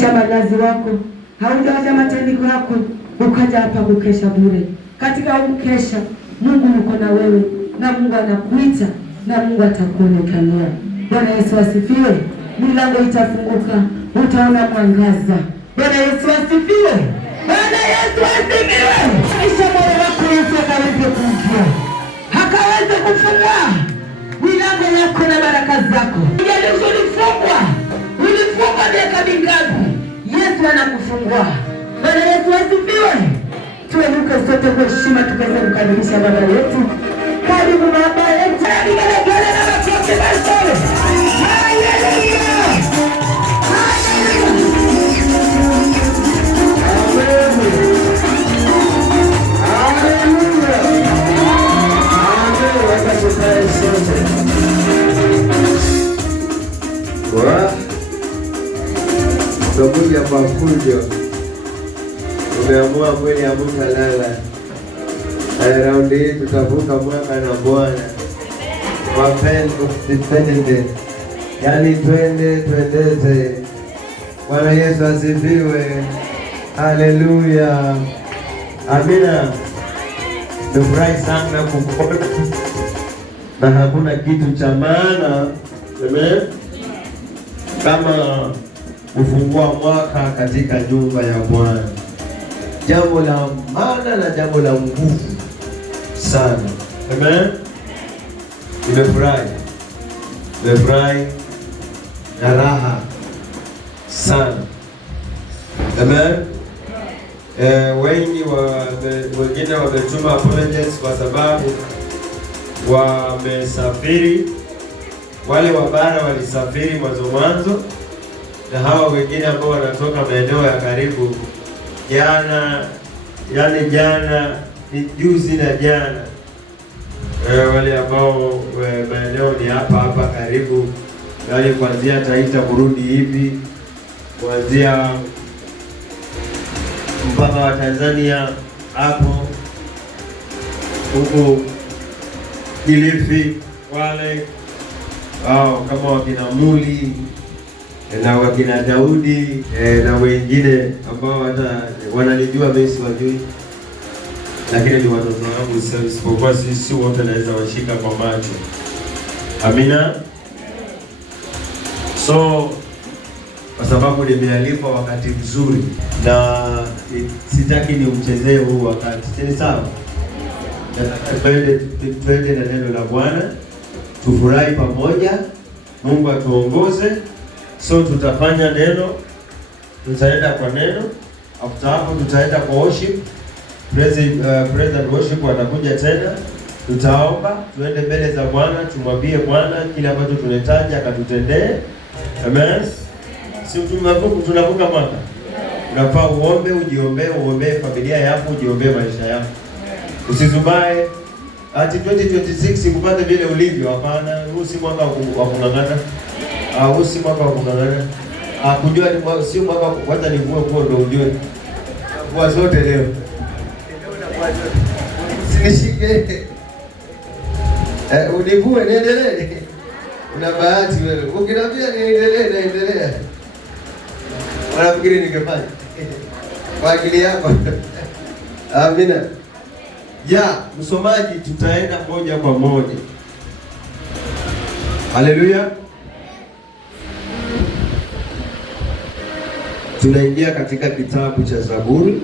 cha malazi wako, haujawacha matandiko yako, ukaja hapa kukesha bure. Katika mkesha Mungu yuko na wewe, na Mungu anakuita, na Mungu atakuonekania. Bwana Yesu asifiwe. Milango itafunguka, utaona mwangaza. Bwana Yesu asifiwe. Bwana Yesu asifiwe. Kisha moyo wako Yesu akaweze kuingia, akaweze kufungua milango yako na baraka zako. Yesu ulifungwa miaka mingapi? Yesu anakufungua. Bwana Yesu asifiwe. Tuenuke sote kwa heshima tukaweze kukamilisha baba yetu. Karibu baba yetu. Gelegele na makofi mazuri. Haleluya. Tukuja mafujo, umeamua kweli hamutalala. Raundi hii tutavuka mwaka na Bwana. Wapende, yani twendeze. Bwana Yesu asifiwe. Haleluya. Amina. Nafurahi sana kukuona, na hakuna kitu cha maana kama kufungua mwaka katika nyumba ya Bwana. Jambo la maana na jambo la nguvu sana. Amen. Nimefurahi na raha sana. Amen. Wengine wametuma apologies kwa sababu wamesafiri. Wale wa bara walisafiri mwanzo, na hawa wengine ambao wanatoka maeneo ya karibu jana ni juzi na jana, wale ambao maeneo ni hapa karibu, wale kuanzia Taita kurudi hivi, kuanzia mpaka wa Tanzania hapo huko Kilifi, wale kama wakina Muli na wakina Daudi na wengine ambao hata wananijua mimi siwajui, lakini ni watoto wangu, isipokuwa sisi wote naweza washika kwa macho. Amina. So kwa sababu nimealikwa wakati mzuri na sitaki niuchezee huu wakati. Ni sawa? Twende na neno la Bwana, tufurahi pamoja, Mungu atuongoze. So tutafanya neno, tutaenda kwa neno, after hapo tutaenda kwa worship. President worship watakuja tena, tutaomba, tuende mbele za Bwana, tumwambie Bwana kile ambacho tunahitaji akatutendee. Amen. Si tunavuka mwaka. Unafaa uombe, uombee familia yako, ujiombee maisha yako. Usizubae ati 2026 kupata vile ulivyo. Hapana, huu si mwaka wa kung'ang'ana. Huu si mwaka wa kung'ang'ana. Kujua ni si mwaka kwanza ni kuwa ndo ujue. Kwa zote leo. Sinishike. Univue niendelee. Una bahati wewe. Ukiniambia naendelea. Wanafikiri ningefanya kwa ajili yako. Amina. Msomaji, tutaenda moja kwa moja. Haleluya. Tunaingia katika kitabu cha Zaburi.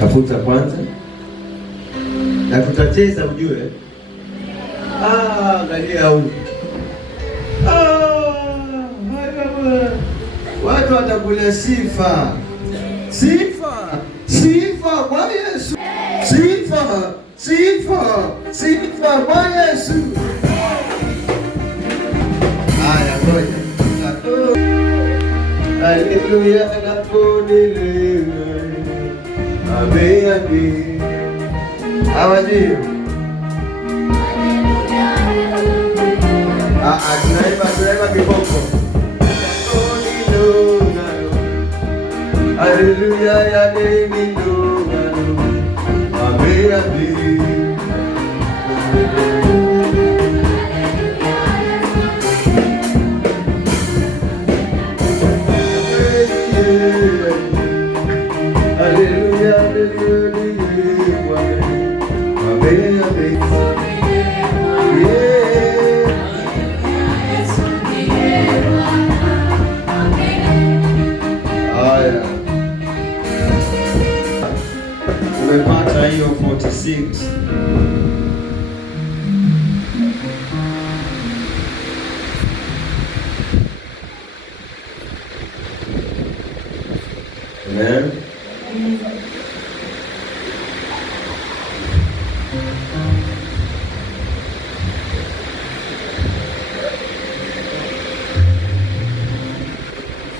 Tafuta kwanza. Na tutacheza ujue. Angalia huko. Watu watakula sifa. Sifa kwa Yesu. Sifa kwa Yesu. Haya ngoja. Haleluya na ponele. Amen. Awajio. Tunaiba kibongo. Haleluya ya nemi ndogano. Amen. Amen.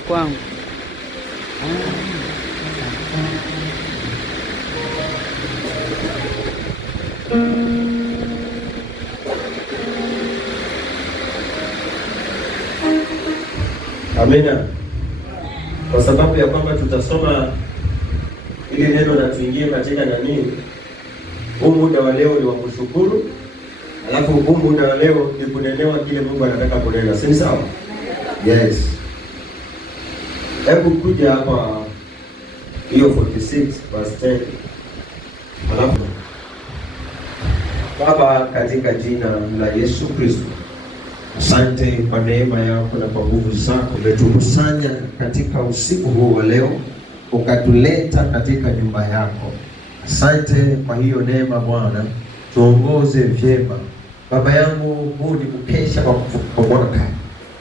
Kwangu. Amina. Kwa sababu ya kwamba tutasoma ili neno na tuingie katika nani, huu muda wa leo ni wa kushukuru, alafu huu muda wa leo ni kunenewa kile Mungu anataka kunena, si sawa? Yes. Hebu kuja hapa hiyo 46 verse 10. Alafu Baba, katika jina la Yesu Kristo, asante kwa neema yako na kwa nguvu zako umetukusanya katika usiku huu wa leo, ukatuleta katika nyumba yako. Asante kwa hiyo neema Bwana, tuongoze vyema. Baba yangu, huu ni mkesha wa kuvuka mwaka.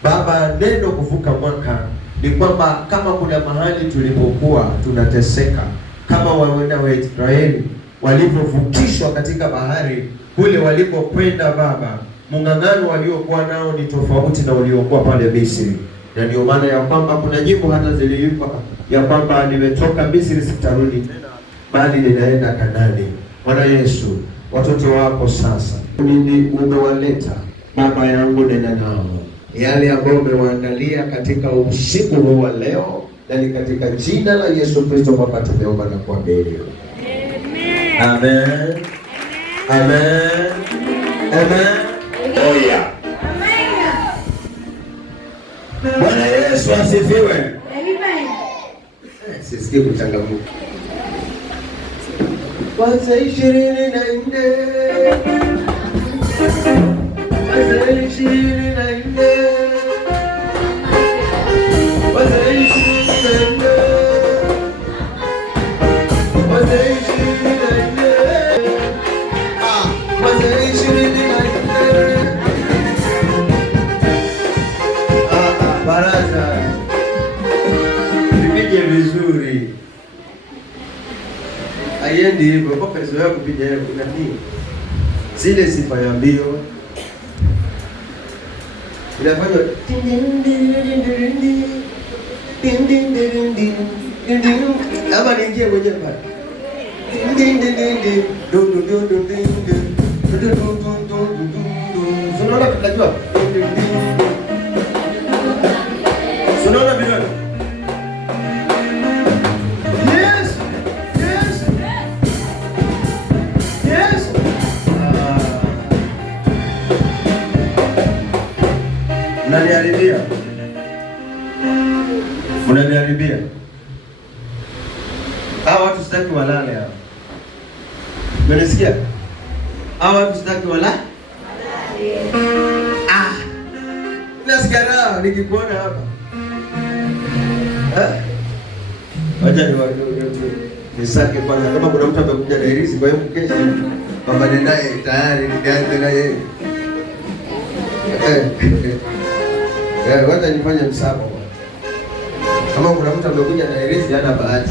Baba, neno kuvuka mwaka ni kwamba kama kuna mahali tulipokuwa tunateseka kama wana wa Israeli walipovukishwa katika bahari kule walipokwenda, Baba, mung'ang'ano waliokuwa nao ni tofauti na waliokuwa pale Misri, na ndio maana ya kwamba kuna nyimbo hata ziliimba ya kwamba nimetoka Misri sitarudi tena, bali ninaenda Kanani. Bwana Yesu, watoto wako sasa umewaleta Baba yangu, nena nao yale ambayo umewaandalia katika usiku huu wa leo, na ni katika jina la Yesu Kristo Baba tumeomba na kuamini. Amen. Amen. Amen. Oya. Bwana Yesu asifiwe. Amen. Sisikii kuchangamuka. Kwanza 24. Kwanza 24. Kwanza 24. Kwanza 24. Kwanza 24. Baraza. Nipige vizuri. Ayendi hivyo kwa pesa yako kupiga yako kuna nini? Zile sifa ya mbio. Inafanywa ama niingie mwenyewe pale. Unaona tunajua. Unaona bila. Yes. Yes. Yes. Unaniharibia. Unaniharibia. Hawa watu sitaki walale hapa. Unanisikia? Hawa watu sitaki walale. Nasikia raha nikikuona hapa. Wacha nisake kwanza kama kuna mtu amekuja na irisi kwa hiyo kesho pambane naye tayari nianze na yeye. Wacha nifanye msako. Kama kuna mtu amekuja na irisi hana bahati.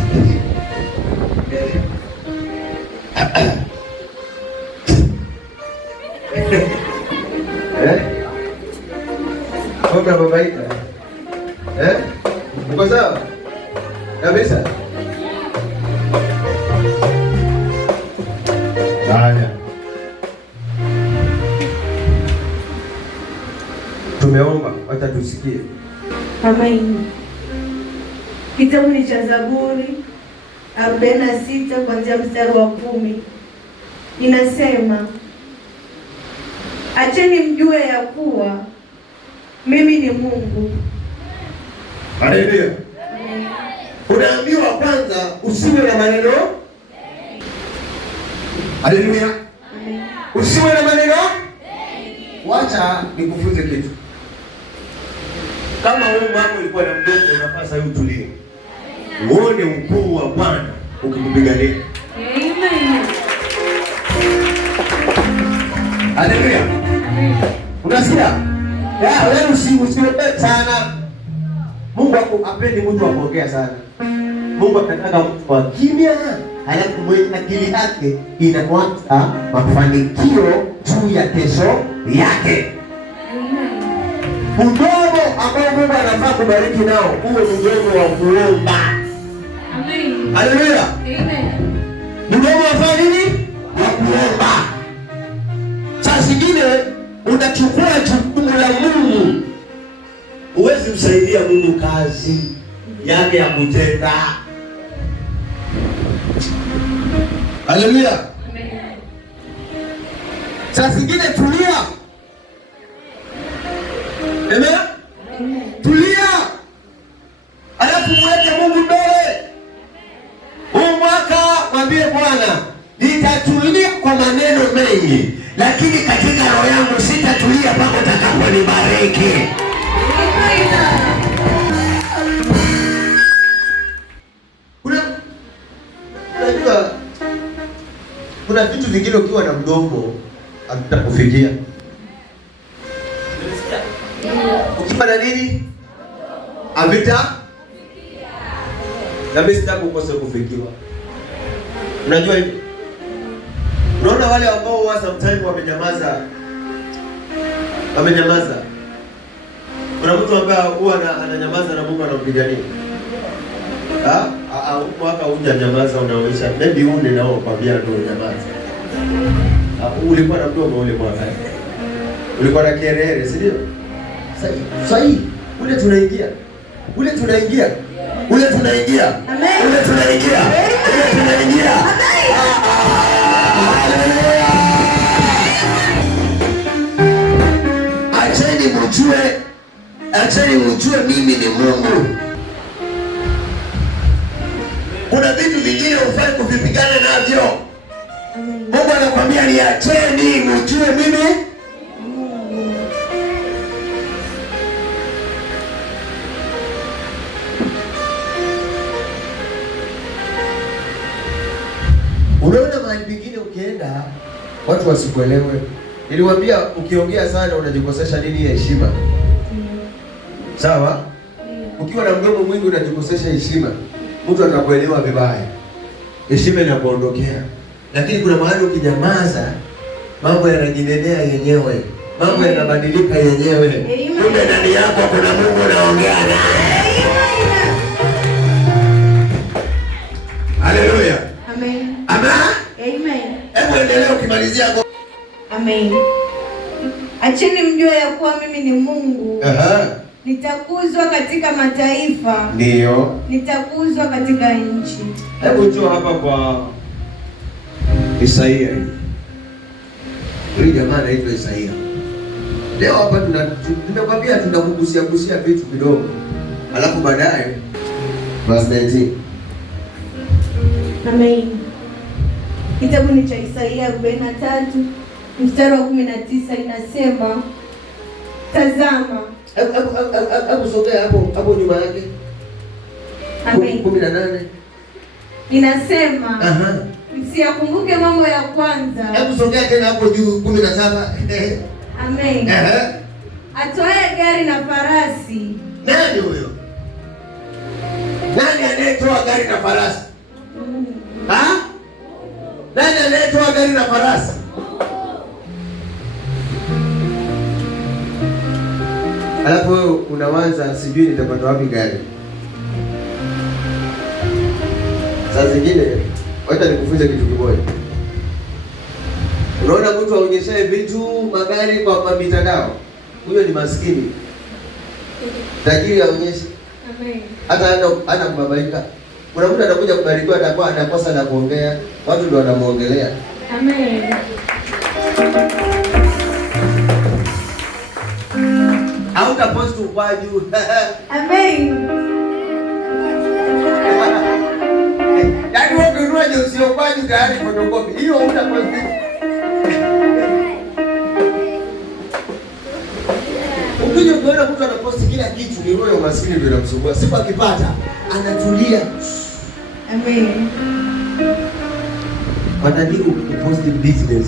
Kwa babaika. Uko sawa? Kabisa. Haya. Tumeomba, wacha tusikie. Amen. Kitabu ni cha Zaburi 46 kuanzia mstari wa 10. Inasema, acheni mjue ya kuwa mimi ni Mungu. Haleluya. Unaambiwa kwanza usiwe na maneno. Haleluya. Usiwe na maneno. Wacha nikufunze kitu. Kama wewe mambo ilikuwa na mdomo unapasa utulie. Uone ukuu wa Bwana ukikupigania. Amen. Haleluya. Unasikia? Wewe usiombe sana. Mungu apendi mtu aongea sana. Mungu akataka mtu wa kimya, halafu mwenye akili yake inafuata mafanikio juu ya kesho yake. Mdomo ambao Mungu anafaa kubariki nao uwe mdomo wa kuomba. Amen. Haleluya. Amen. Mdomo wa nini? Wa kuomba. Saa zingine unachukua jukumu la Mungu. Huwezi msaidia Mungu kazi yake ya kutenda. Haleluya. Amen. Saa zingine tulia. Amen. Tulia. Alafu mweke Mungu mbele. Huu mwaka mwambie Bwana, nitatulia kwa maneno mengi, lakini katika roho yangu sitatulia mpaka utakaponibariki. Unajua kuna vitu vingine ukiwa na mdomo havitakufikia. Ukiwa na nini? Havita? Na mimi sitaki ukose kufikiwa. Unajua hivi? Unaona wale ambao wa sometimes wamenyamaza. Kuna mtu ambaye huwa ananyamaza na Mungu anampigania. Mwaka hujanyamaza unaoisha. Maybe une nao kwambia ndio nyamaza. Ulikuwa na mdomo ule mwaka. Ulikuwa na kelele, si ndio? Sahi. Ule tunaingia. Acheni mjue mimi ni Mungu. Kuna vitu vingine ufai kuvipigana navyo. Mungu anakuambia niacheni mjue mimi Mungu. Unaona mahali pengine ukienda watu wasikuelewe. Niliwaambia ukiongea sana unajikosesha nini heshima. Sawa? Ukiwa na mdomo mwingi unajikosesha heshima. Mtu atakuelewa vibaya. Heshima inakuondokea. Lakini kuna mahali ukinyamaza mambo yanajinenea yenyewe. Mambo yanabadilika yenyewe. Kumbe ndani yako kuna Mungu anaongea naye. Haleluya. Amen. Amen. Hebu endelea ukimalizia hapo. Amen. Acheni mjue ya kuwa mimi ni Mungu. Nitakuzwa katika mataifa. Ndio. Nitakuzwa katika nchi. Hebu njoo hapa kwa Isaia. Huyu jamaa anaitwa Isaia. Leo hapa tunakwambia tunakugusia vitu kidogo. Alafu baadaye verse 19. Amen. Kitabu ni cha Isaia 43 mstari wa 19 inasema, tazama. Hebu sogea hapo nyuma yake. Amen. 18. Inasema, msiyakumbuke mambo ya kwanza. Hebu sogea tena hapo juu 17. Amen. Atoaye gari na farasi. Nani huyo? Nani anayetoa gari na farasi? Nani anayetoa gari na farasi? Alafu wewe unawaza sijui nitapata wapi gari. Saa zingine wacha nikufunze kitu kimoja. Unaona mtu aonyeshaye vitu magari kwa mitandao, huyo ni maskini. Tajiri aonyeshe. Amen. Hata ana kubabaika. Kuna mtu anakuja kubarikiwa atakuwa anakosa na kuongea, watu ndio wanamuongelea. Amen. Hautapost ukwaju. Amen. Yaani wewe unaje usiokwaju tayari photocopy. Hiyo hautapost. Ukija kuona mtu anaposti kila kitu, ni roho ya maskini ndio inamsumbua. Siku akipata anatulia. Amen. Wanataka kupost business.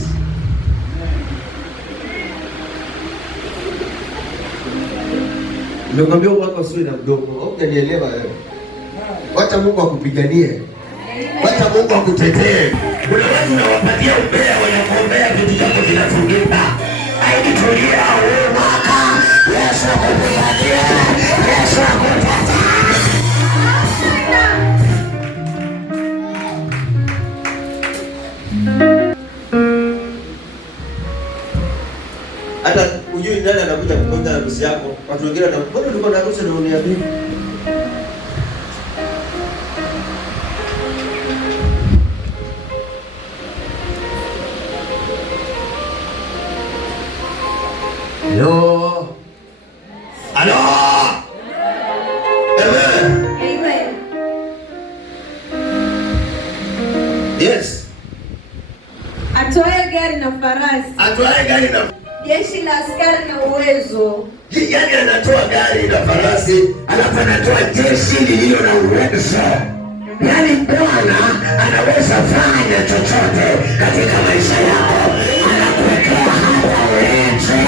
Nimekwambia mwaka usiwe na mdomo. Okay, nielewa wewe. wacha Mungu akupiganie. Wacha Mungu akutetee. Kuna watu unawapatia umbea, wanakuombea vitu vyako vinafungika. Haikutulia wewe mwaka. Yesu akupiganie. Yesu akutetee. Hata ujui nani anakuja kukonga harusi yako. Watu wengine wanakuona ulikuwa na harusi na uniambia. Hello. Hello. Amen. Amen. Yes. Atoe gari na farasi. Atoe gari na jeshi la askari na uwezo. Yaani anatoa gari na farasi, alafu anatoa jeshi lililo na uwezo. Yaani Bwana anaweza fanya chochote katika maisha yako. Anakuwekea hata ulinzi.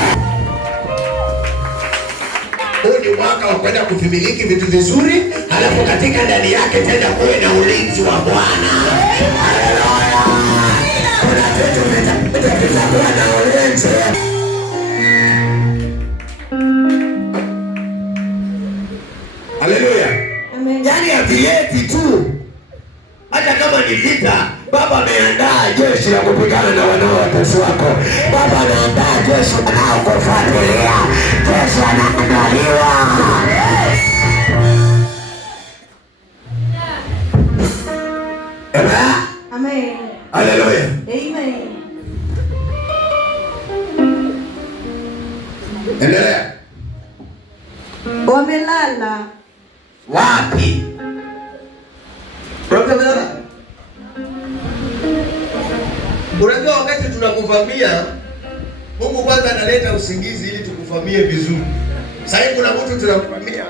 Huu ni mwaka wa kwenda kuvimiliki vitu vizuri, alafu katika ndani yake tena kuwe na ulinzi wa Bwana. Haleluya. Kuna vitu vitakuwa na ulinzi. Haleluya. Amen. Yaani havieti tu. Hata kama ni vita, Baba ameandaa jeshi la kupigana na wanao watesi wako. Baba anaandaa jeshi wanaokufuatilia. Jeshi anaandaliwa. Amen. Amen. Haleluya. Amen. Endelea. Wamelala. Wapi? Wamelala. Unajua wakati tunakuvamia, Mungu kwanza analeta usingizi ili tukuvamie vizuri. Sasa kuna mtu tunakuvamia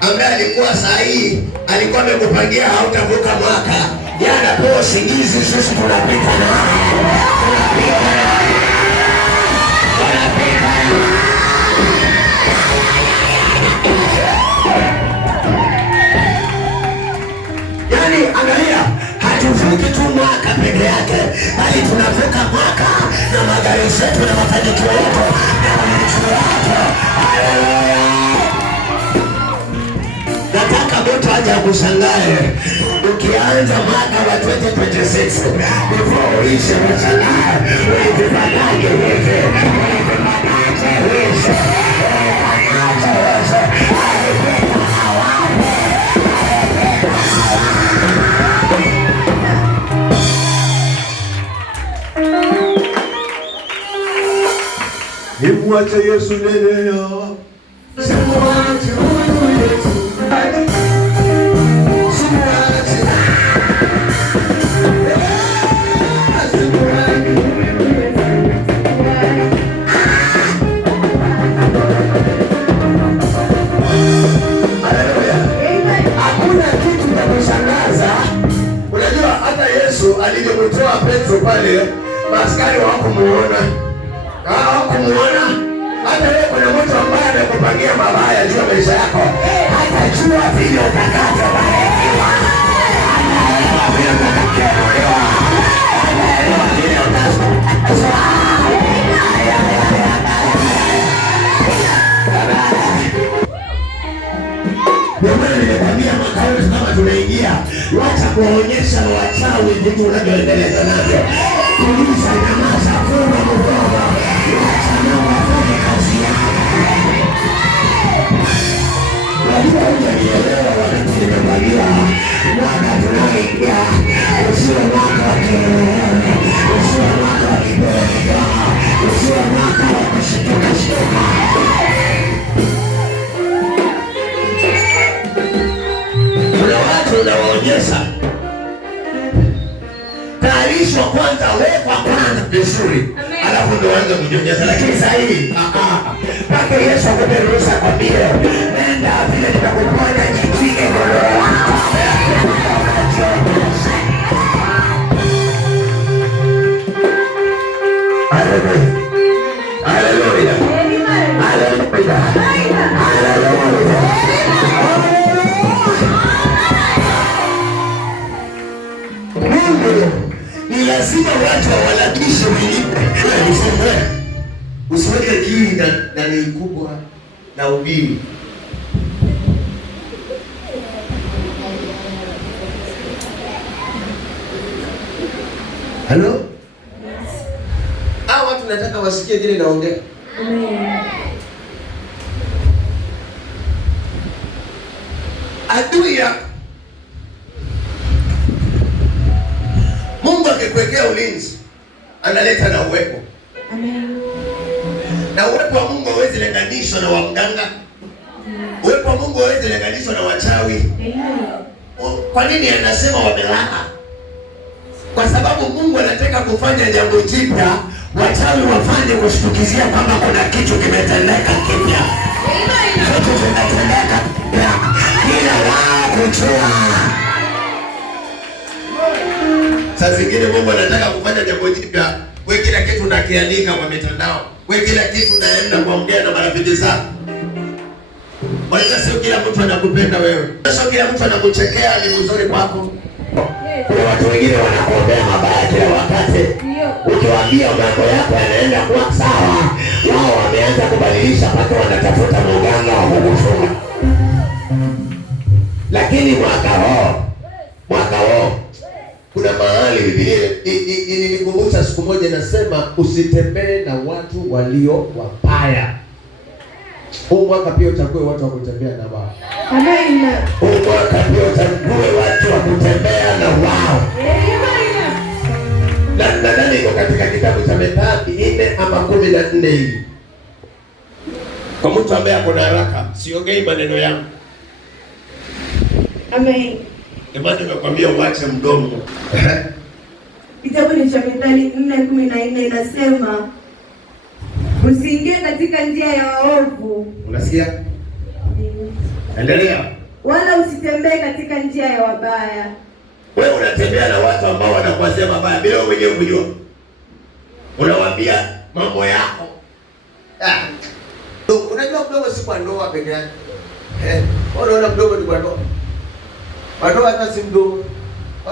ambaye alikuwa sahihi, alikuwa amekupangia hautavuka mwaka. Yeye anapewa usingizi, sisi tunapita naye. Yaani angalia, hatuvuki tu mwaka peke yake, bali tunavuka mwaka na magari zetu na mafanikio yetu na mafanikio yetu. Haleluya. Nataka mtu aje akushangae ukianza mwaka wa 2026 before uishe mshangae. Ulifanyaje wewe? Ulifanyaje wewe? Nimwache Yesu leo. Simwache huyu Yesu. Simwache. Hakuna kitu cha kushangaza. Unajua hata Yesu alipomtoa Petro pale, maaskari hawakumuona. Hawakumuona. Hata leo kuna mtu ambaye amekupangia mabaya juu ya maisha yako. Hatajua vile utakavyobarikiwa. Hataelewa vile utakavyoinuliwa. Hataelewa vile utasonga. Ndio maana nimekwambia mwaka huu kama tunaingia, wacha kuonyesha wachawi vitu unavyoendeleza navyo. Tuliza, nyamaza, funga mdomo. Wacha Mungu afanye kazi yake. Wajua hujanielewa wakati nimekwambia mwaka tunaingia usiwe mwaka wa kelele, usiwe mwaka wa kibega, usiwe mwaka wa kushtuka shtuka. Kuna watu unawaonyesha taarishwa kwanza, wekwa kwanza vizuri, alafu ndio waanze kujionyesha. Lakini sasa hivi mpaka Yesu akupe ruhusa kwambie nenda vile nitakuponya, jipige godoro lako. Haleluya. Haleluya. Haleluya. Haleluya. nani kubwa na ubiri. Halo? Hao watu nataka wasikie vile naongea. Adui yako Mungu akikuwekea ulinzi, analeta na uwepo. Amen. Na uwepo wa Mungu hauwezi linganishwa na waganga. Uwepo wa Mungu hauwezi linganishwa na wachawi. Amen. Kwa nini anasema wamelala? Kwa sababu Mungu anataka kufanya jambo jipya, wachawi wafanye kushtukizia kwamba kuna kitu kimetendeka kipya. Amen. Kitu kimetendeka kipya. Ila wao kujua. Sasa zingine Mungu anataka kufanya jambo jipya, wewe kila kitu unakiandika kwa mitandao. Wewe kila kitu unaenda kuongea na marafiki zako. Wala sio kila mtu anakupenda wewe. Sio kila mtu anakuchekea ni mzuri kwako. Kuna watu wengine wanakuombea mabaya kila wakati. Ukiwaambia mambo yako yanaenda kuwa sawa, wao wameanza kubadilisha mpaka wanatafuta mganga wa kukufunga. Lakini mwaka huu kuna mahali Biblia ilinikumbusha siku moja, inasema usitembee na watu walio wabaya. Huu mwaka pia uchague watu wa kutembea na wao. Amen. Huu mwaka pia uchague watu wa kutembea na wao. Amen. Na nadhani iko katika kitabu cha Methali 4 ama 14 hivi. Kwa mtu ambaye ako na haraka, siongei maneno yangu. Amen. Imani nimekwambia uache mdomo. Kitabu ni cha Methali 4:14 inasema usiingie katika njia ya waovu. Unasikia? Endelea. Wala usitembee katika njia ya wabaya. Wewe unatembea na watu ambao wanakuwazia mabaya bila wewe mwenyewe kujua. Unawaambia mambo yako. Unajua mdomo si kwa ndoa peke yake. Unaona mdomo ni kwa ndoa. Ndoa hata si mdomo.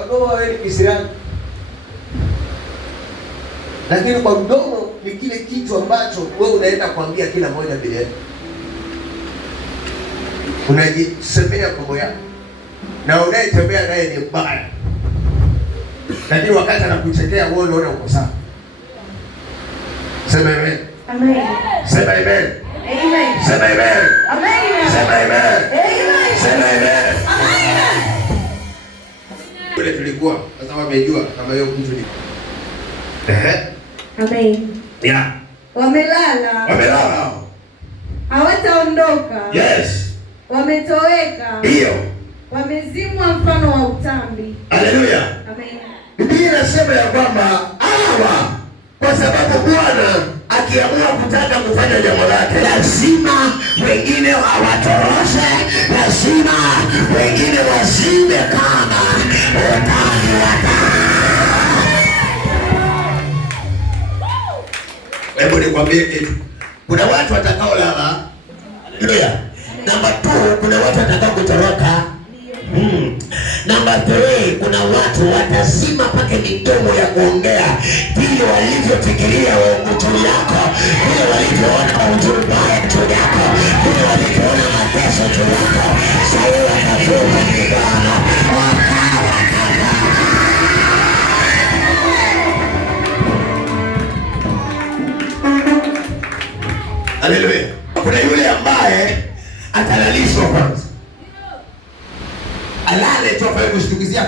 Ndoa wewe ni Kiislamu. Lakini kwa mdomo ni kile kitu ambacho wewe unaenda kuambia kila mmoja bila yeye. Unajisemea mambo yako. Na unayetembea naye ni mbaya. Lakini wakati anakuchekea wewe unaona uko sawa. Sema amen. Amen. Sema amen. Amen. Sema amen. Amen. Sema amen. Amen. Sema amen. Amen. Kule tulikuwa sasa wamejua kama hiyo mtu ni Amen. Yeah. Wamelala. Hawataondoka. Yes. Wametoweka. Ndio. Wamezimwa mfano wa utambi. Haleluya. Amen. Biblia inasema ya kwamba hawa, kwa sababu Bwana akiamua kutaka kufanya jambo lake, lazima wengine hawatoroshe, lazima wengine wazime kama utani wa. Hebu nikwambie kitu. Kuna watu watakao lala. Haleluya. Namba 2, kuna watu watakao kutoroka. Namba 3, kuna watu watazima pake midomo ya kuongea vile walivyofikiria juu yako, vile walivyoona ujumbe juu yako, vile walivyoona mateso juu yako. Sasa watavuka mikono wakawa haleluya. Kuna yule ambaye atalalishwa kwanza. Alale tu afanye kushtukizia.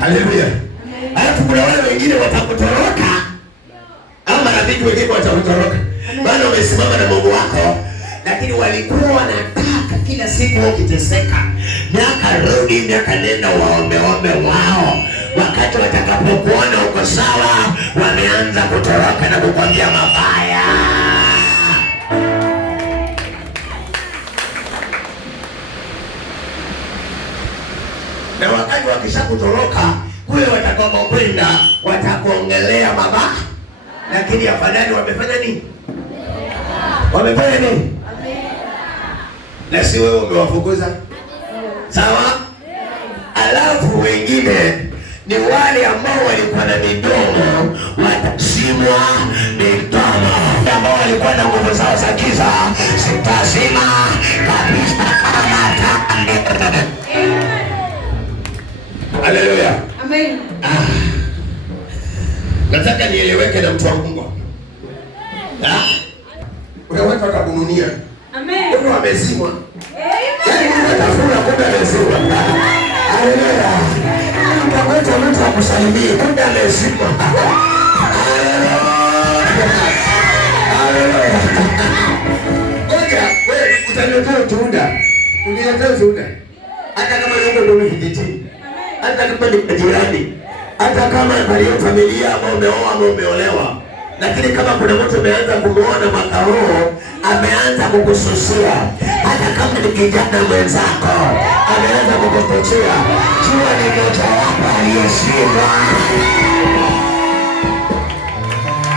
Haleluya. Alafu kuna wale wengine watakutoroka. Ama rafiki wengine watakutoroka. Bwana umesimama na Mungu wako, lakini walikuwa wanataka kila siku ukiteseka. Miaka rudi, miaka nenda waombe wao. Wakati watakapokuona uko sawa, wameanza kutoroka na kukwambia mabaya. Na wakati wakishakutoroka, kule watakapokwenda watakuongelea mabaya. Lakini afadhali wamefanya nini? Wamefanya nini? Na si wewe umewafukuza. Sawa? Alafu wengine ni wale ambao walikuwa na midomo, watazimwa midomo. ambao walikuwa na nguvu zao za giza zitazima kabisa. Haleluya. Amen. Nataka nieleweke na mtu wa Mungu. Kuna watu watakununia. Amen. Mungu amezimwa. Yaani unatafuna kumbe amezimwa. Haleluya. Mtakwenda mtu akusalimie kumbe amezimwa. Haleluya. Ngoja, wewe utaniletea ushuhuda. Uniletea ushuhuda. Hata kama yuko ndio kijijini. Hata kama ni jirani. Hata kama bali familia ambao umeoa au umeolewa. Lakini kama kuna mtu ameanza kumuona mwaka huu, ameanza kukususia, hata kama ni kijana mwenzako, ameanza kukupotea, jua ni moja wapo aliyeshindwa.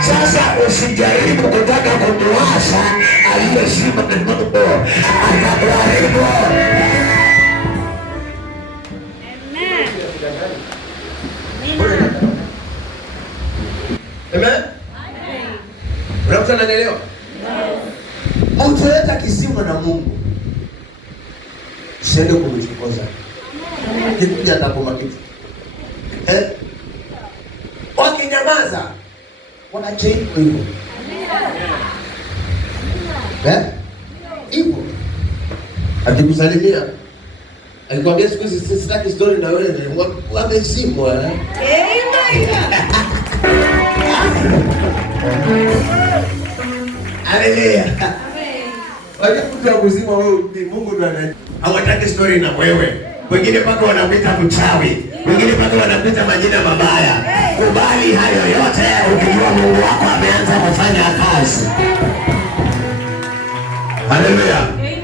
Sasa usijaribu kutaka kumwasha aliyeshindwa na Mungu, atakuharibu. Amen. Unapata nanielewa? Utoleta kisima na Mungu. Usiende kumchokoza. Kikuja ndapoma kitu. Wakinyamaza wanacheni hivyo. Hivyo. Akikusalimia alikwambia siku hizi sitaki story na wewe, wamezimwa. Haleluya. Waje kutoa kuzima wewe, Mungu ndo anajua. Hawataki story na wewe. Wengine mpaka wanakuita mchawi. Wengine mpaka wanakuita majina mabaya. Kubali hayo yote ukijua Mungu wako ameanza kufanya kazi. Haleluya. Amen.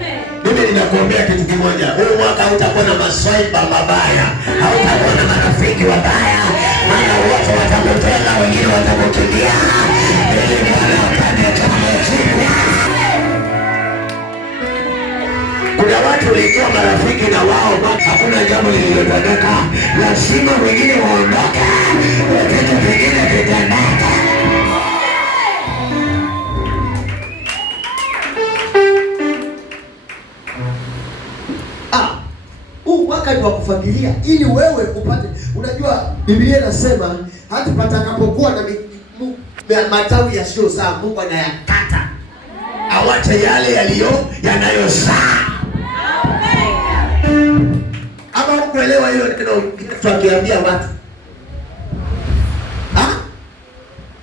Mimi ninakuambia kitu kimoja. Huu mwaka hautakuwa na maswaiba mabaya. Hautakuwa na marafiki wabaya. Maana wote watakutenga, wengine watakukimbia. Ili Bwana apate kama jina. Kuna watu walikuwa marafiki na wao, hakuna jambo lililotendeka. Lazima wengine waondoke, vitu vingine vitendeke. Huu mwaka ni wa kufuatilia ili wewe upate. Unajua Biblia inasema hata patakapokuwa na matawi yasiyozaa Mungu anayakata, awache yale yanayozaa. Ama ukuelewa hilo neno tukiambia watu?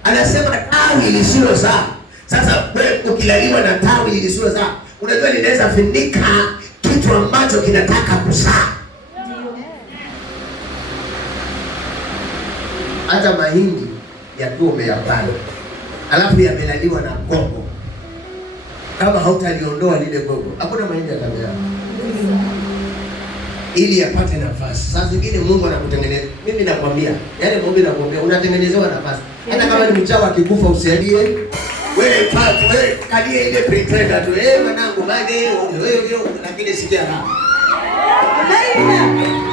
Anasema tawi lisilozaa. Sasa wewe ukilaliwa na tawi lisilozaa, unajua linaweza finika kitu ambacho kinataka kuzaa. Hata mahindi yakiwa umeyapanda, alafu yamelaliwa na gogo, kama hautaliondoa lile gogo, hakuna mahindi yatamea. Ili yapate nafasi. Sasa zingine Mungu anakutengeneza. Mimi nakwambia, yale Mungu anakuambia unatengenezewa nafasi. Hata kama ni mchawi akikufa usialie. Wewe kalie ile pretender tu. Mwanangu bage wewe lakini sikia raha.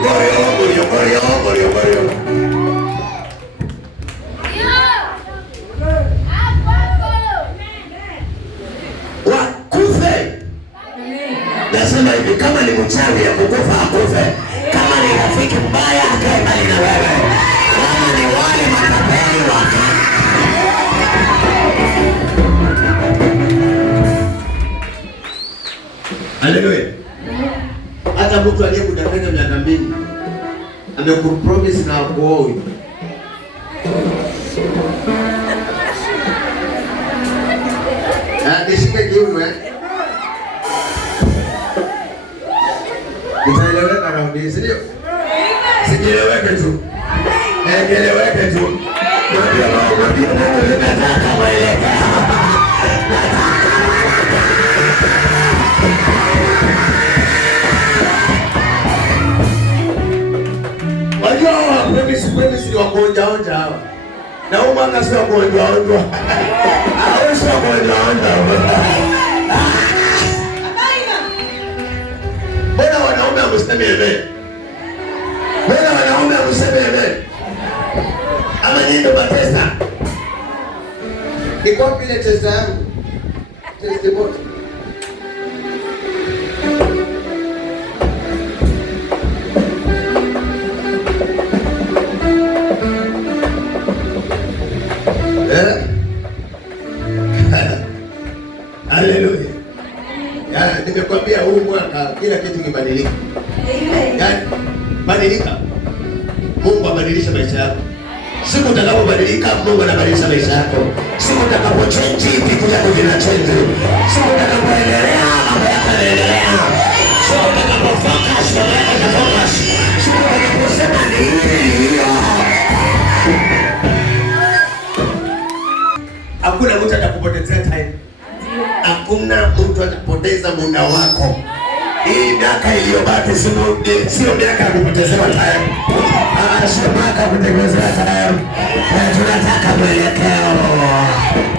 Goyo. Wakufe. Nasema hivi, kama ni mchawi ya kukufa akufe. Kama ni rafiki mbaya akae mbali na wewe. Kama ni wale matapeli waka. Haleluya. Hata mtu aliyekudanganya miaka mingi amekupromise na kuoa. Nishike kiuno Nitaeleweka na udini, si ndio? Sikieleweke tu. Eleweke tu. Mwambie Mungu nataka mwelekeo. Wajua promise ni wakuonja hawa. Na huu mwaka si wakuonja. Hao si wakuonja. Mbona wanaume hamsemi amen? Mbona wanaume hamsemi amen? Ama nyinyi ndo matesta? Ni kwa vile testa yangu. ripoti. Haleluya. Ya, nimekwambia huu mwaka kila kitu kibadilika. Yaani badilika. Mungu abadilisha maisha yako. Siku utakapobadilika, Mungu anabadilisha maisha yako. Siku utakapochange, vitu vyako vinachange. Siku utakapoendelea, mambo yako yanaendelea. Siku utakapofocus, mambo yako yanafocus. Siku utakaposema ni hiyo. Hakuna mtu atakupotezea time. Hakuna mtu atapoteza muda wako. Hii miaka iliyobaki sio miaka ya kupotezewa time. Sio miaka ya kupotezewa time. Tunataka mwelekeo.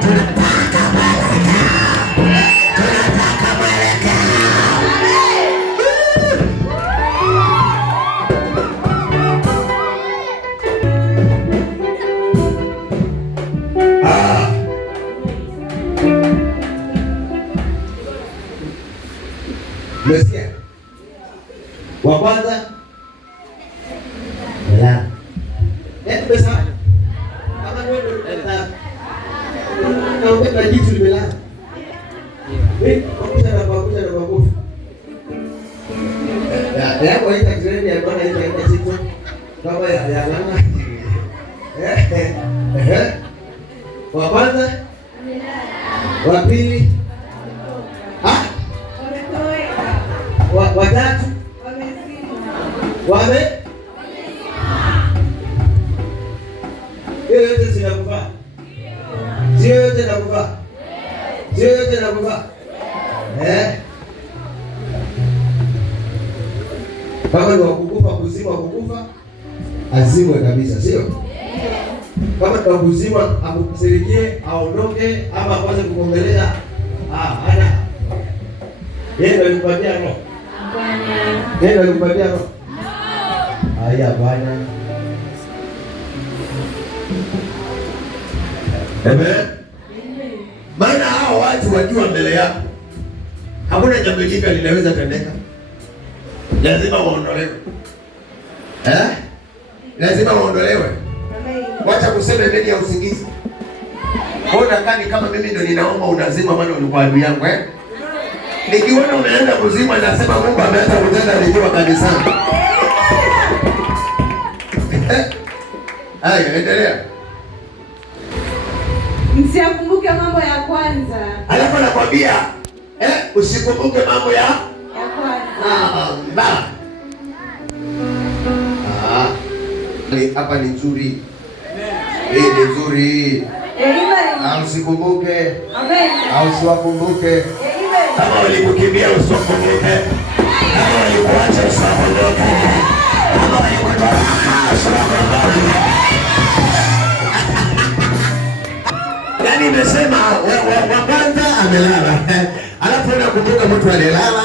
Tunataka mwelekeo. Tunataka mwelekeo. Umesikia? Wa kwanza ya. Pesa. Kama wewe unataka. Na unataka jitu limelala. Wewe unakuja na makofi. Ya kwa hiyo trend ya bwana ile ya jitu. Kama ya lana. Wa kwanza? Wa pili? Watatu wame yote zinakufaa, sio yote nakufaa, sio yote nakufaa. Kama ni wakukufa kuzima, kukufa azimwe kabisa, sio kama ni wakuzima akukusirikie aondoke ama kwanza kukongelea. Ana yeye ndio alipatia roho. Yeye ndio alipatia roho. Haya bwana. Amen. Maana hao watu wajua mbele yako. Hakuna jambo jipya linaweza tendeka. Lazima waondolewe. Lazima waondolewe. Wacha kusema ndani ya usingizi. Mbona kani kama mimi ndio ninaomba unazima, maana ulikuwa adui yangu Nikiona unaenda kuzima nasema Mungu ameanza kutenda nikiwa kanisani. Haya, endelea. Msikumbuke mambo ya kwanza. Alafu anakwambia usikumbuke mambo ya kwanza. Hapa ni nzuri. Hii ni nzuri. Usikumbuke. Amen. Usiwakumbuke. Kama walikukimbia usiwakumbuke. Kama walikuacha usiwakumbuke. Kama walikutoroka usiwakumbuke. Yaani imesema wa kwanza amelala. Alafu unakumbuka mtu alilala.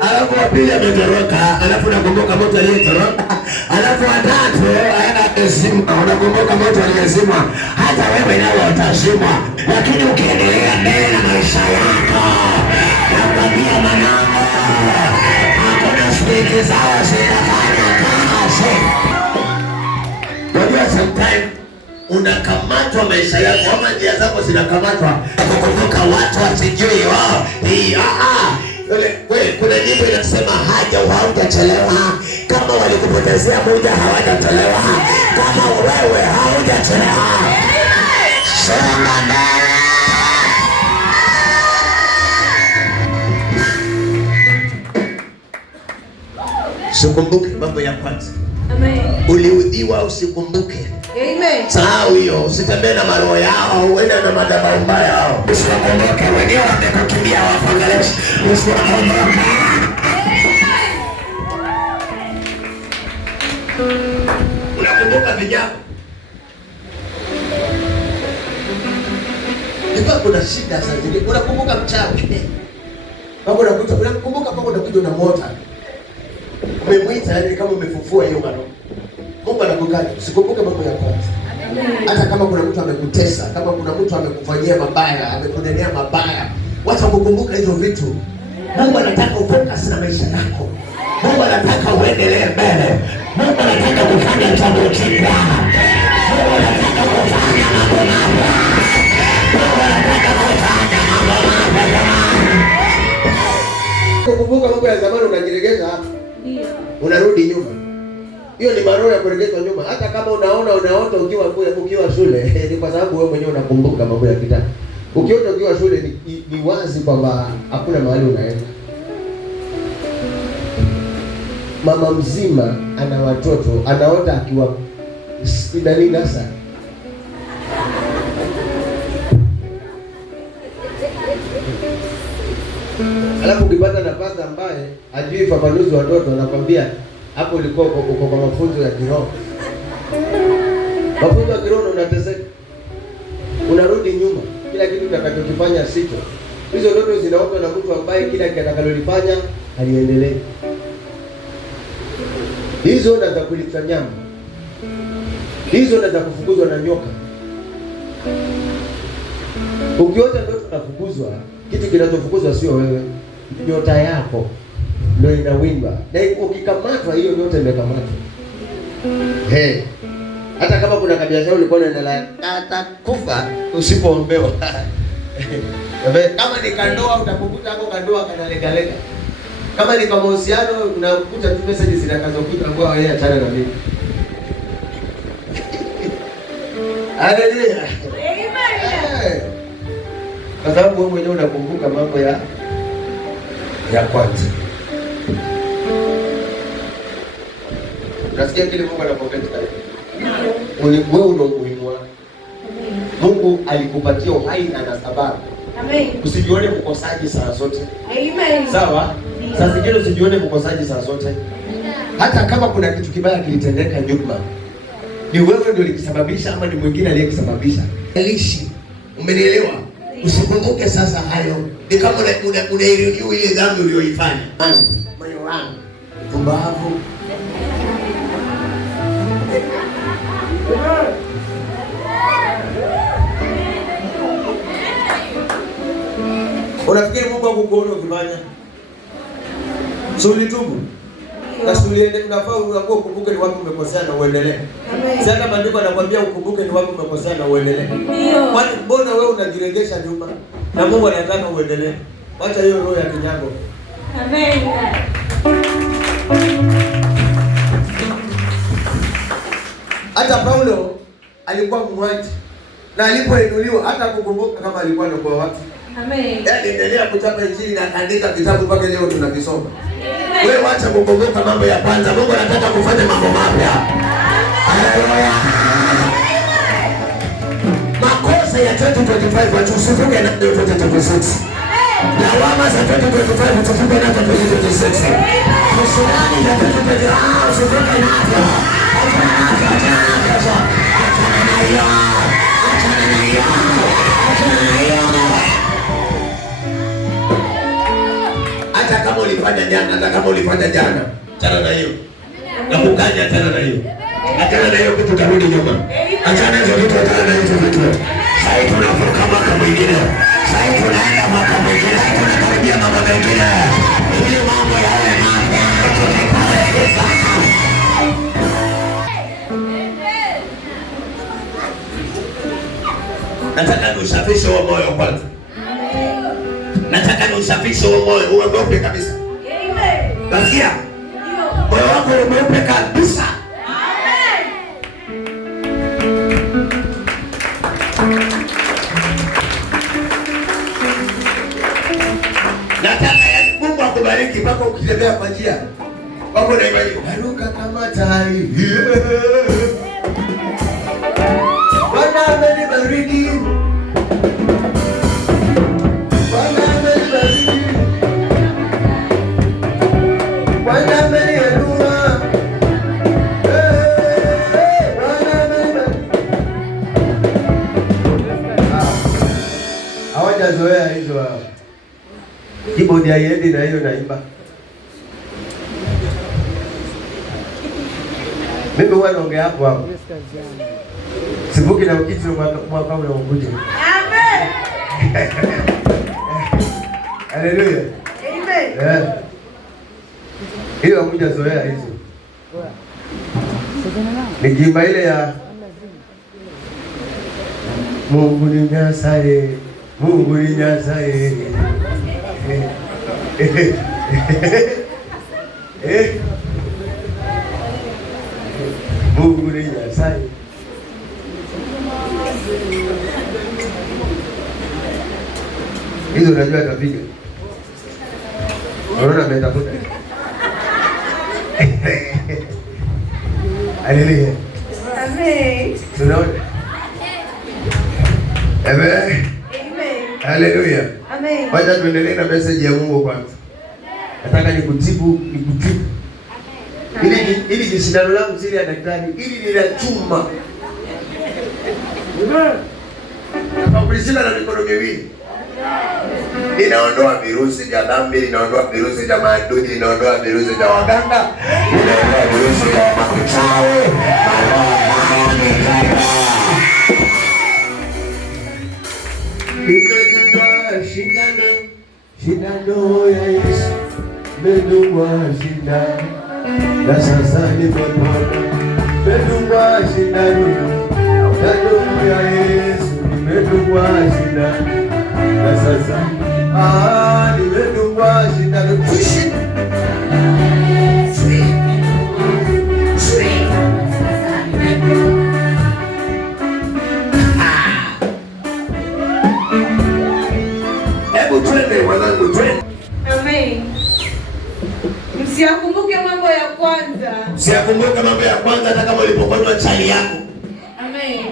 Alafu wa pili ametoroka. Alafu unakumbuka mtu aliyetoroka. Alafu watatu anazimwa. Unakumbuka mtu aliyezimwa. Hata wewe nao utazimwa. Lakini ukiendelea mbele na maisha yako, nakwambia mwanangu, hakuna spiki zao zinafanya kazi. Unajua sometimes unakamatwa maisha yako ama njia zako zinakamatwa kukumbuka watu wasijui wao. Kuna nyimbo inasema haujachelewa. Kama walikupotezea muda hawajachelewa. Kama wewe haujachelewa, songa mbele. Usikumbuke mambo ya kwanza. Amen. Uliudhiwa usikumbuke. Amen. Sahau hiyo, usitembee na maroho yao, uende na madhabahu mbaya yao. Usikumbuke wenyewe wamekukimbia wapangalesi. Usikumbuke. Unakumbuka vijana? Ndipo kuna shida sasa hivi. Unakumbuka mchawi. Baba unakumbuka baba unakuja unamwota. Umemwita yani kama umefufua hiyo maroho. Mungu anakukaje? Usikumbuke mambo ya kwanza. Hata kama kuna mtu amekutesa, kama kuna mtu amekufanyia mabaya, amekunenea mabaya, Wacha kukumbuka hizo vitu. Mungu anataka ufocus na maisha yako. Mungu anataka uendelee mbele. Mungu anataka kufanya jambo jipya. Mungu anataka kufanya mambo mapya. Mungu anataka kufanya mambo mapya. Kukumbuka mambo ya zamani unajiregeza hapa. Ndio. Unarudi nyuma. Hiyo ni maroho ya kuregezwa nyuma. Hata kama unaota ukiwa shule, ni kwa sababu wewe mwenyewe unakumbuka mambo ya kitambo. Ukiota ukiwa shule ni wazi kwamba hakuna mahali unaenda. Mama mzima ana watoto, anaota akiwa ndani nasa. Alafu ukipata nafasi ambaye ajui fafanuzi wa watoto, anakwambia hapo ulikuwa uko kwa mafunzo ya kiroho. Mafunzo ya kiroho unateseka. Unarudi nyuma. Kila kitu utakachokifanya sicho. Hizo ndoto zinaotwa na mtu ambaye kila kitakakalolifanya aliendelee. Hizo ndio za kulicha nyama. Hizo ndio za kufukuzwa na nyoka. Ukiota ndoto unafukuzwa, kitu kinachofukuzwa sio wewe. Nyota yako ndio inawindwa. Na ukikamatwa hiyo nyota imekamatwa. Hata kama kuna kabiashara ulikuwa unaendelea atakufa usipoombewa. Kama ni kandoa utakukuta hapo kandoa kanalegalega. Kama ni kama mahusiano unakuta tu message zinakazokuja kwa yeye achana na mimi. Haleluya. Amen. Kwa sababu wewe mwenyewe unakumbuka mambo ya kwanza. Nasikia kile Mungu anakuambia wewe una umuhimu wako. Mungu alikupatia uhai na ana sababu. Amen. Usijione mkosaji saa zote. Amen. Sawa? Sasa zingine usijione mkosaji saa zote. Hata kama kuna kitu kibaya kilitendeka nyuma, ni wewe ndio ulikisababisha ama ni mwingine aliyekisababisha. Elishi, umenielewa? Usikumbuke sasa hayo. Ni kama unaireview ile dhambi uliyoifanya. Moyo wangu pumbavu. Unafikiri Mungu akukuona ukifanya? Suli tubu. Na suli ende unafaa unakuwa ukumbuke ni wapi umekosea na uendelee. Sasa maandiko yanakwambia ukumbuke ni wapi umekosea na uendelee. Ndio. Kwani mbona wewe unajiregesha nyuma? Na Mungu anataka uendelee. Acha hiyo roho ya kinyago. Amen. Hata Paulo alikuwa muuaji. Na alipoinuliwa hata kukumbuka kama alikuwa na kwa watu. Amen. Yaani endelea kuchapa injili na andika vitabu mpaka leo tunakisoma. Wewe acha kukumbuka mambo ya kwanza. Mungu anataka kufanya mambo mapya. Haleluya. Makosa ya 2025 watusifuke na 2026. Lawama za 2025 tusifuke na 2026. Mshirani za 2025 tusifuke nazo. Hata kama ulifanya jana, achana na hiyo. Na kukanya achana na hiyo. Achana na hiyo kitu tarudi nyuma. Achana hizo vitu, achana na hizo vitu. Sasa tunavuka mwaka mwingine. Sasa tunaenda mwaka mwingine. Sasa tunakaribia mambo mengine. Ili mambo yawe mapya. Nataka usafishe wa moyo kwanza. Nataka usafishe wa moyo uwe mweupe kabisa. Amen. Basikia? Ndio. Moyo wako uwe mweupe kabisa. Amen. Nataka Mungu akubariki mpaka ukitembea kwa njia. Wako na imani. Baruka kama tai. Bwana amenibariki. Bwana amenibariki. Bwana ameniinua. Bwana amenibariki. Hawajazoea hizo hao. Keyboard haiendi na hiyo naimba. Mimi huwa naongea hapo. Sivuki na ukitu mwaka unaokuja. Amen. Haleluya. Amen. Hiyo hakujazoea hizo. Nikiimba ile ya Mungu ni Nyasaye, Mungu ni Nyasaye. Mungu ni Nyasaye. Hizo unajua atapiga. Unaona ametafuta. Haleluya. Amen. Tunaona. Amen. Amen. Haleluya. Amen. Wacha tuendelee na message ya Mungu kwanza. Nataka nikutibu. Ili jisindano langu zile ya daktari, ili ni la chuma. Paprisila na mikono miwili. Inaondoa virusi vya dhambi, inaondoa virusi vya maadui, inaondoa virusi vya waganga, inaondoa virusi vya machawi. Shindano ya Yesu, medungwa shindano, na sasa nimepona. Medungwa shindano ya Yesu, medungwa shindano, na sasa nimedungwa shindano. Amen. Msiyakumbuke mambo ya kwanza. Msiyakumbuke mambo ya kwanza hata kama ulipokonywa chali yako. Amen.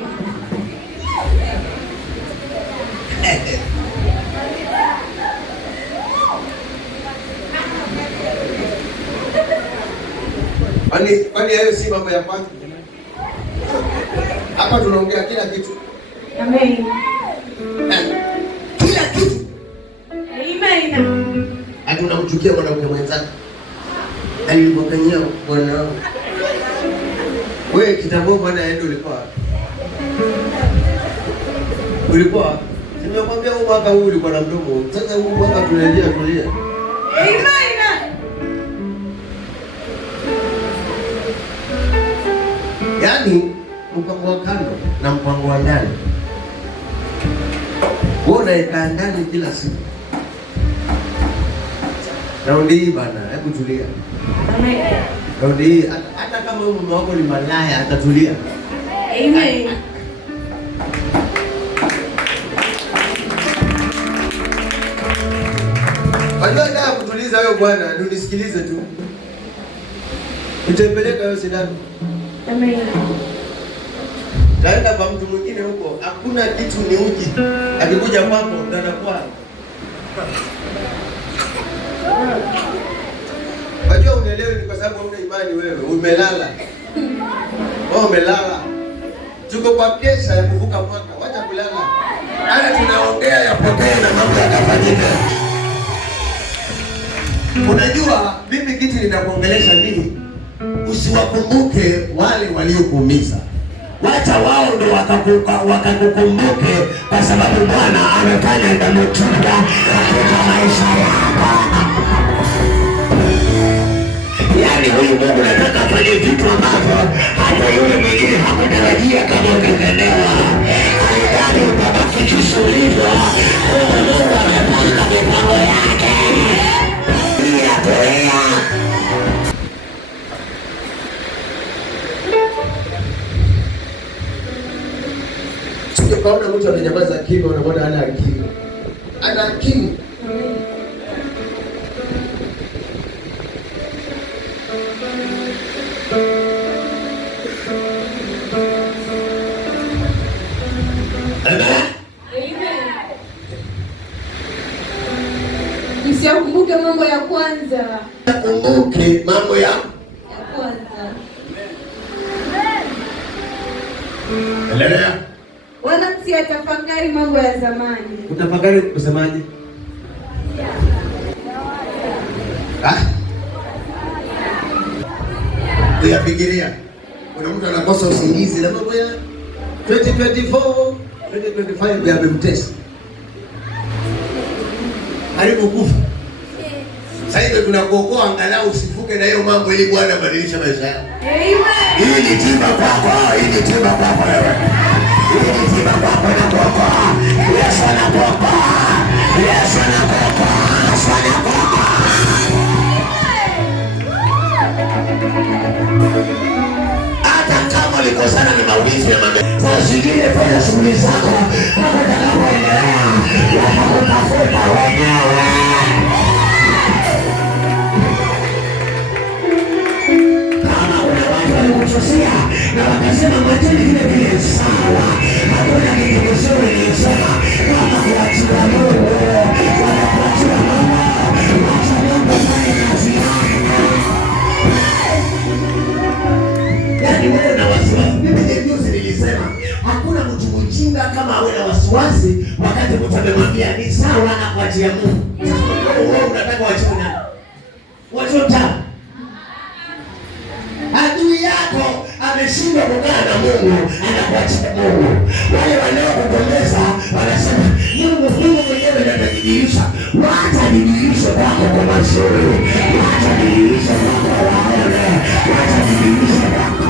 Kwani hayo si mambo ya kwanza? Hapa tunaongea kila kitu. Amen. Kila kitu. Amen. Hata unamchukia mwanamke mwenzako. Alimwakanyia bwana. Wewe kitambo bwana aende ulikuwa. Ulikuwa? Nimekwambia huu mwaka huu ulikuwa na mdomo. Sasa huu mwaka tunaendelea kulia. Amen. Yaani mpango wa kando na mpango wa ndani. Wewe unaenda ndani kila siku. Raundi hii bana, hebu tulia. Amen. Raundi hii hata kama mume wako ni malaya atatulia. Amen. Wajua nataka kutuliza wewe bwana, ndio nisikilize tu. Utapeleka wewe sindano. Amen. Kaenda kwa mtu mwingine huko, hakuna kitu ni uji. Akikuja kwako ndo anakuwa. Wajua unielewe ni kwa sababu huna imani wewe, umelala. Wewe umelala. Tuko kwa kesha ya kuvuka mwaka, wacha kulala. Haya tunaongea yapokee na mambo yatafanyika. Unajua mimi kitu ninakuongelesha nini? Usiwakumbuke wale waliokuumiza. Wacha wao ndo wakakukumbuke kwa sababu Bwana amefanya jambo kubwa katika maisha yako. Yaani huyu Mungu anataka afanye vitu ambavyo hata yule mwingine hakutarajia kama ungependelewa. Haidhani utabaki kisulizo. Mungu amepanga mipango yake. Inatolea. Sio kaona mtu amenyamaza kimya, unamwona hana akili. Ana akili. Msiyakumbuke mambo ya kwanza. Kumbuke mambo ya kwanza. Endelea. Wala msiyatafakari mambo ya zamani. Utafakari kusemaje? Uyafikiria. Kuna mtu anakosa usingizi na mambo ya 2024, 2025 yamemtesa. karibu kufa. Sasa hivi tunakuokoa angalau usifuke na hiyo mambo ili Bwana abadilishe maisha yako. Amen. Hii ni tiba kwako, hii ni tiba kwako wewe. Hii ni tiba kwako na kuokoa. Yesu anakuokoa. Yesu anakuokoa. Yesu anakuokoa. Hata kama ulikosana na mawizi ya mambo, usigile fanya shughuli zako. Kama utakapoendelea, watakutafuta wenyewe. Na wakasema mwacheni vile vile sawa. Hakuna kitu kizuri nilisema kama kuachia Mungu. Wanakuachia Mungu. Wacha Mungu fanye kazi yake. Yaani wewe na wasiwasi. Mimi juzi nilisema hakuna mtu mjinga kama awe na wasiwasi wakati mtu amemwambia ni sawa na kuachia Mungu. Wewe unataka uachie nani? Wachie mtao. Adui yako ameshindwa kukaa na Mungu, anakuachia Mungu. Wale wanaokugombeza wanasema Mungu mwenyewe anajidhihirisha. Wacha nidhihirishe kwako kwa mazuri. Wacha nidhihirishe kwako waone. Wacha nidhihirishe kwako.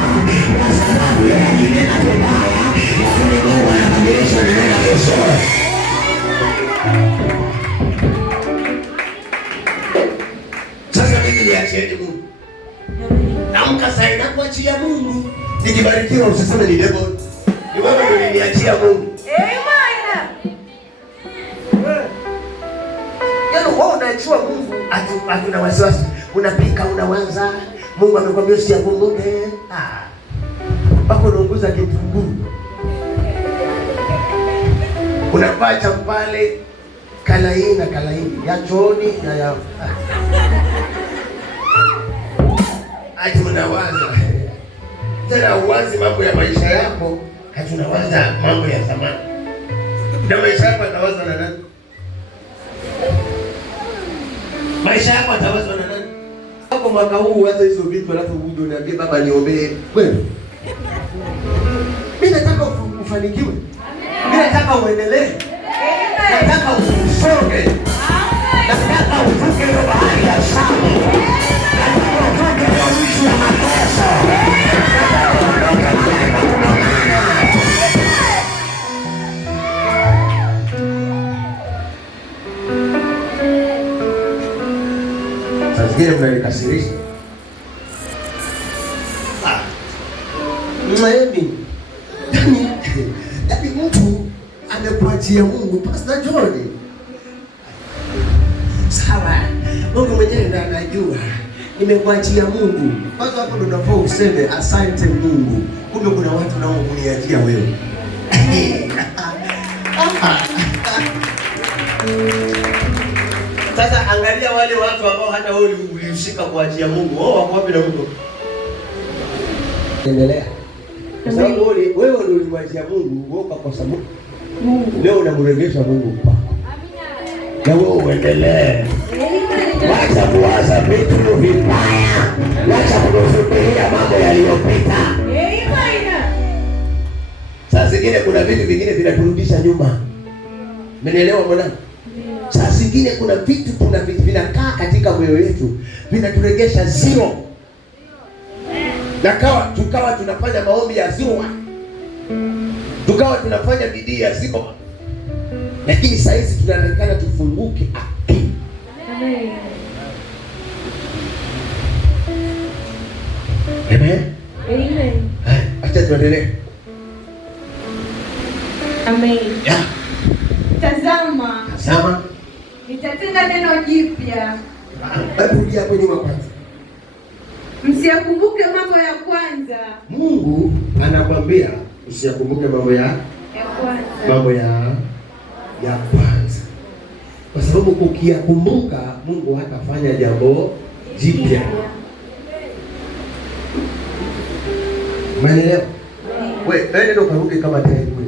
Kwa sababu yeye alinena vibaya, lakini Mungu anabadilisha neno vizuri. Sasa mimi niachieni Mungu. Namka sasa na kuachia Mungu. Nikibarikiwa usiseme ni devil. Ni wewe ndio uliniachia Mungu. Amen. Yaani wewe unaachia Mungu hatuna wasiwasi. Unapika unawaza Mungu amekwambia usiakumbuke. Bako unaunguza kitunguu. Unapacha pale kalaini na kalaini ya chooni na ya tunawaza tena uwazi mambo ya maisha yako, hatunawaza mambo ya zamani. Na maisha yako atawaza na nani? Maisha yako atawaza na nani? Hapo mwaka huu uwaza hizo vitu alafu uje uniambie baba niombee. Wewe. Mimi nataka ufanikiwe. Mimi nataka uendelee. Nataka usonge. Nataka uvuke hiyo bahari ya Shamu. Sasa mnanikasirisha. Yaani mtu amekuachia Mungu Pastor John. Sawa. Mungu mwenyewe ndiye anajua. Nimekuachia Mungu. Kwanza hapo ndo unafaa useme asante Mungu. Kumbe kuna watu nao kuniachia wewe. Sasa angalia wale watu ambao hata wewe ulihusika kuachia Mungu. Wao wako wapi na Mungu? Endelea. Kwa sababu wewe ulimwachia Mungu, wewe ukakosa Mungu. Leo unamrejesha Mungu kwako. Amina. Na wewe uendelee. Wacha kuwaza vitu vibaya. Wacha kufikiria mambo yaliyopita. Saa zingine kuna vitu vingine vinaturudisha nyuma. Umenielewa mwanangu? Saa zingine kuna vitu vinakaa katika moyo wetu, vinaturejesha zero. Na tukawa tunafanya maombi ya zero. Tukawa tunafanya bidii ya zero. Lakini saa hizi tunaonekana tufunguke akili. Amen. Amen. Amen. Acha tuendelee. Amen. Yeah. Tazama. Nitatenga neno jipya. Hebu hapo nyuma kwanza. Msiyakumbuke mambo ya kwanza. Mungu anakwambia usiyakumbuke mambo ya kwanza. Mambo ya kwanza. Kwa sababu ukiyakumbuka Mungu hatafanya jambo jipya. Umeelewa? Wewe ndio karudi kama tayari kule.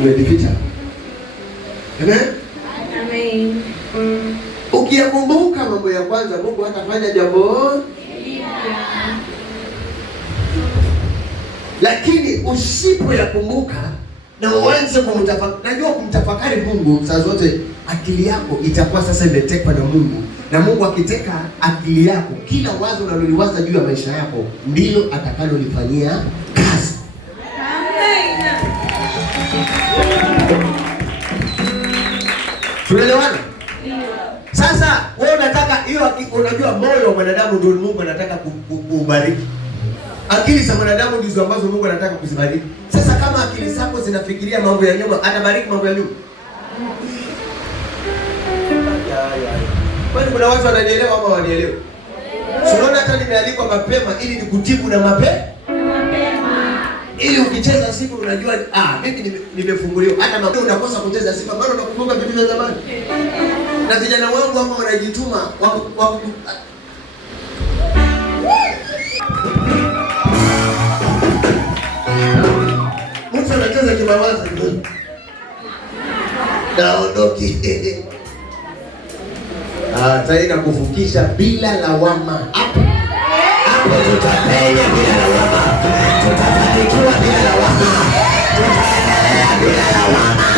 Umejificha. Amen? Amen. Ukiyakumbuka mambo ya kwanza Mungu hatafanya jambo jipya. Lakini usipoyakumbuka na uanze kumtafakari. Najua kumtafakari Mungu saa zote akili yako itakuwa sasa imetekwa na Mungu, na Mungu akiteka akili yako, kila wazo unaloliwaza juu ya maisha yako ndilo atakalolifanyia kazi. Tunaelewana? Sasa wewe unataka hiyo, unajua moyo wa mwanadamu ndio Mungu anataka kuubariki. Akili za mwanadamu ndizo ambazo Mungu anataka kuzibariki. Sasa kama akili zako zinafikiria mambo ya nyuma, atabariki mambo ya nyuma. Kwani kuna watu wananielewa ama wanielewa? Unaona hata nimeandikwa mapema ili nikutibu na mapema. Ili ukicheza sifa unajua mimi nimefunguliwa. Hata mapema unakosa kucheza sifa bado unakumbuka vitu vya zamani. Na vijana wangu ambao wanajituma wako mtu anacheza kimawazo naondoki. Taenda kuvukisha bila lawama. Hapo tutapenya bila lawama, tutafanikiwa bila lawama, tutaendelea bila lawama,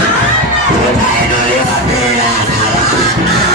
tutaendelea bila lawama.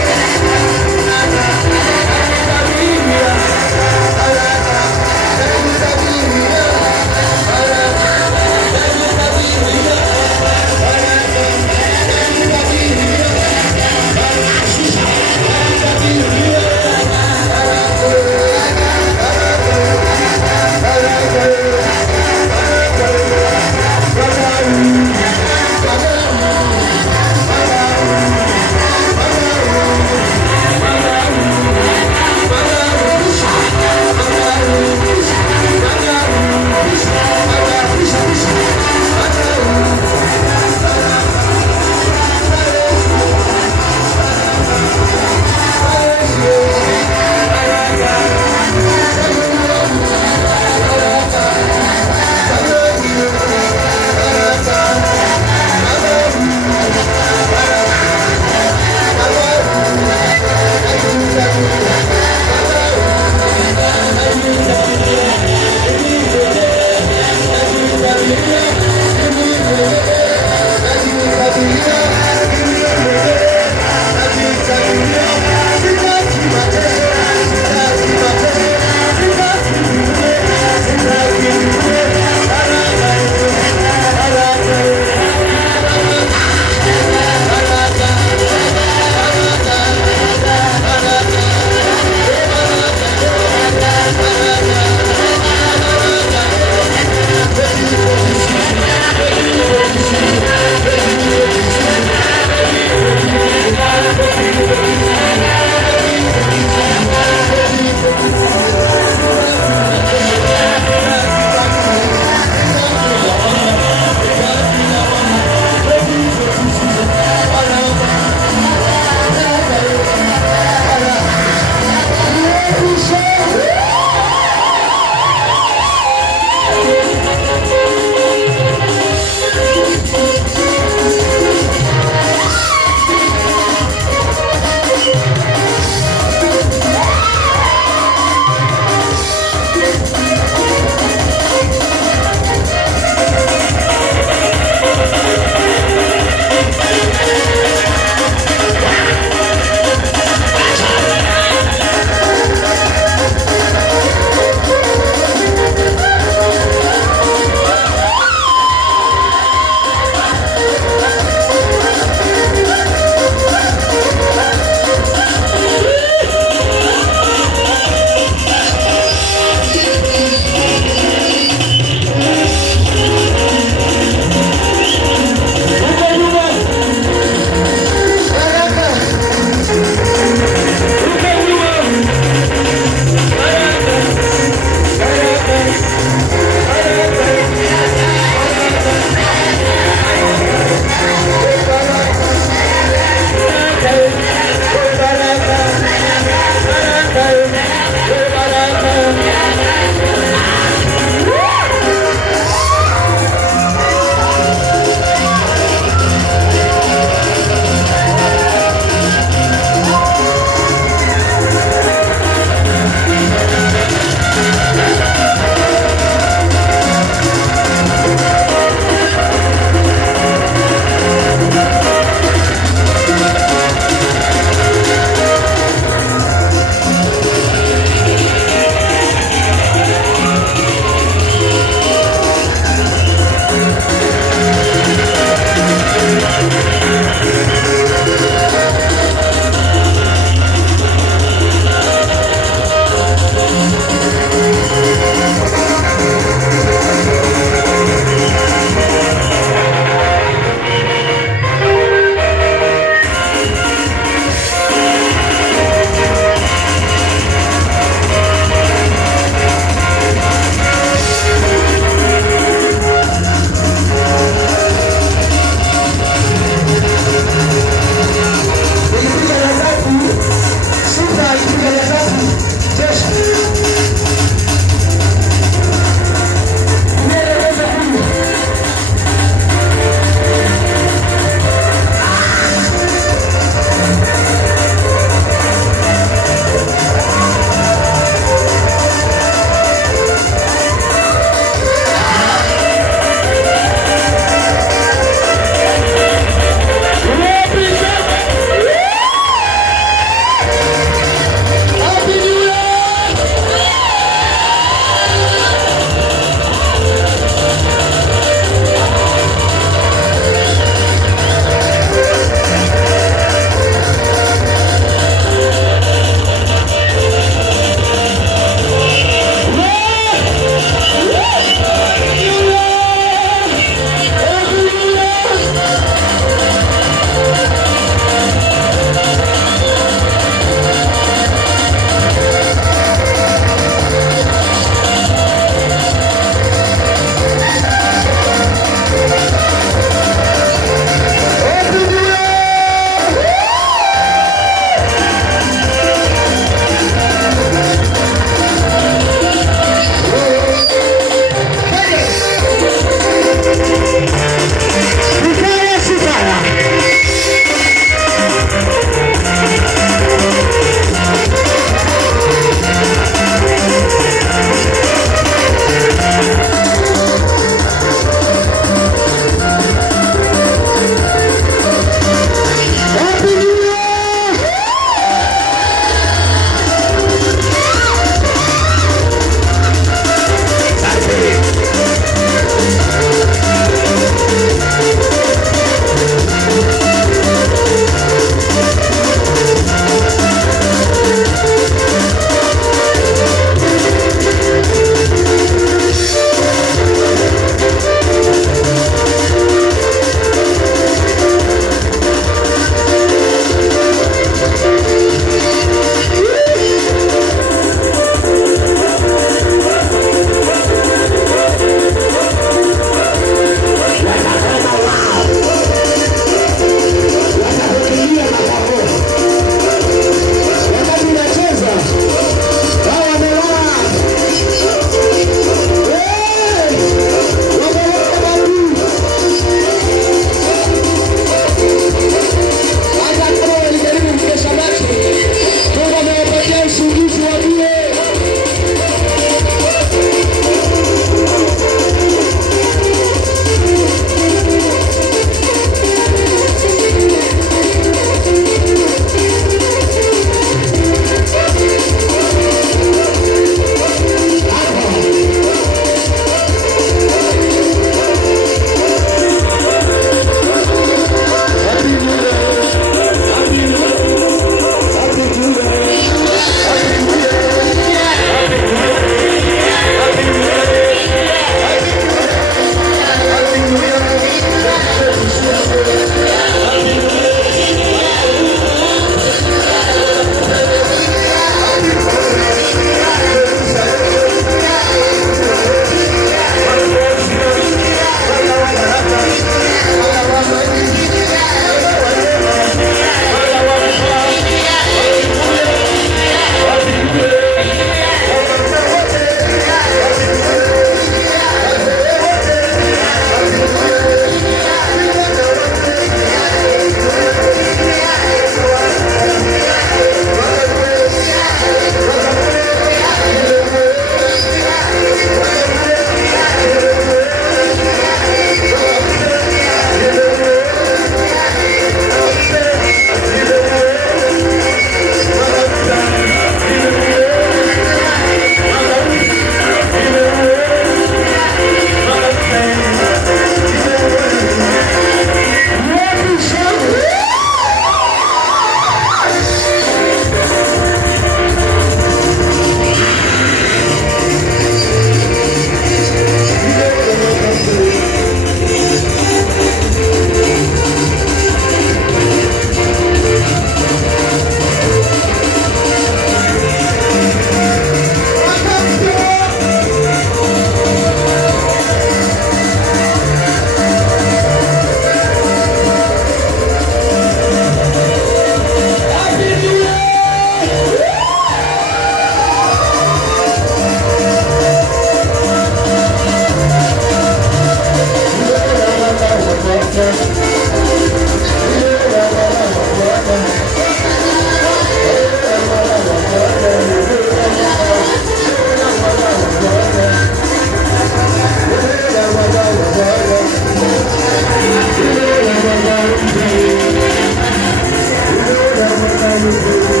Thank you.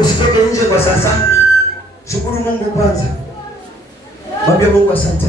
Usitoke nje kwa sasa. Shukuru Mungu kwanza. Mwambie Mungu asante.